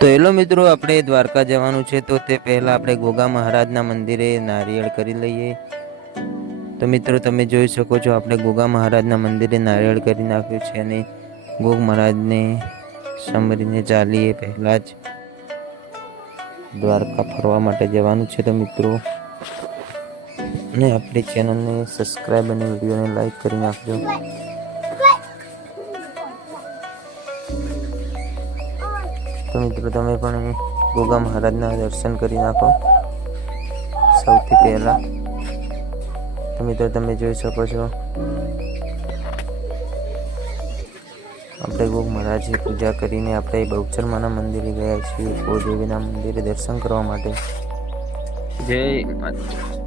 તો હેલો મિત્રો, આપણે દ્વારકા જવાનું છે, તો તે પહેલા આપણે ગોગા મહારાજના મંદિરે નારિયેળ કરી લઈએ. તો મિત્રો તમે જોઈ શકો છો, આપણે ગોગા મહારાજના મંદિરે નારિયેળ કરી નાખ્યું છે અને ગોગ મહારાજને સમરીને ચાલીએ પહેલા જ દ્વારકા ફરવા માટે જવાનું છે. તો મિત્રો ને આપણી ચેનલને સબસ્ક્રાઈબ અને વિડીયોને લાઈક કરી નાખજો. તો મિત્રો તમે પણ ગોગા મહારાજના દર્શન કરી નાખો સૌથી પહેલા. તો મિત્રો તમે જોઈ શકો છો, આપણે ગોગ મહારાજની પૂજા કરીને આપણે બહુચરમાના મંદિરે ગયા છીએ, કુળદેવીના મંદિરે દર્શન કરવા માટે. જય માતા.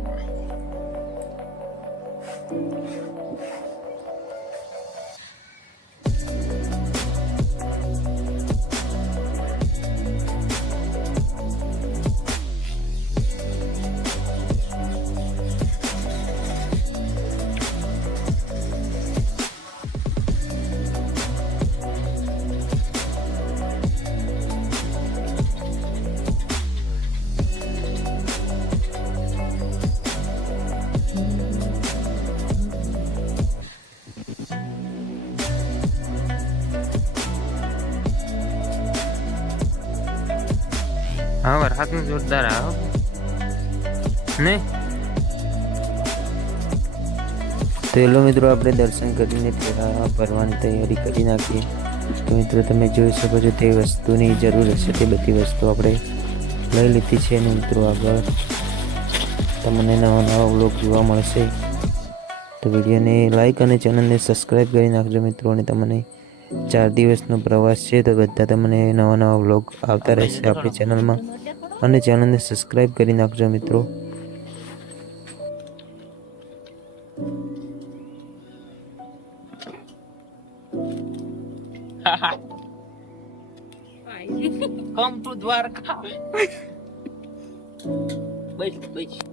હા, વરસાદનું જોરદાર આવો ને. તો એલો મિત્રો, આપણે દર્શન કરીને ફેરા ભરવાની તૈયારી કરી નાખીએ. તો મિત્રો તમે જોઈ શકો છો, તે વસ્તુની જરૂર હશે તે બધી વસ્તુ આપણે લઈ લીધી છે. અને મિત્રો આગળ તમને નવા નવા વ્લોગ જોવા મળશે. તો વિડીયોને લાઈક અને ચેનલને સબસ્ક્રાઈબ કરી નાખજો મિત્રો. અને તમને 4 દિવસનો પ્રવાસ છે, તો બધા તમને નવા નવા વ્લોગ આવતા રહેશે આપણી ચેનલમાં. અને ચેનલને સબસ્ક્રાઈબ કરી નાખજો મિત્રો. Come to Dwarka. Bye.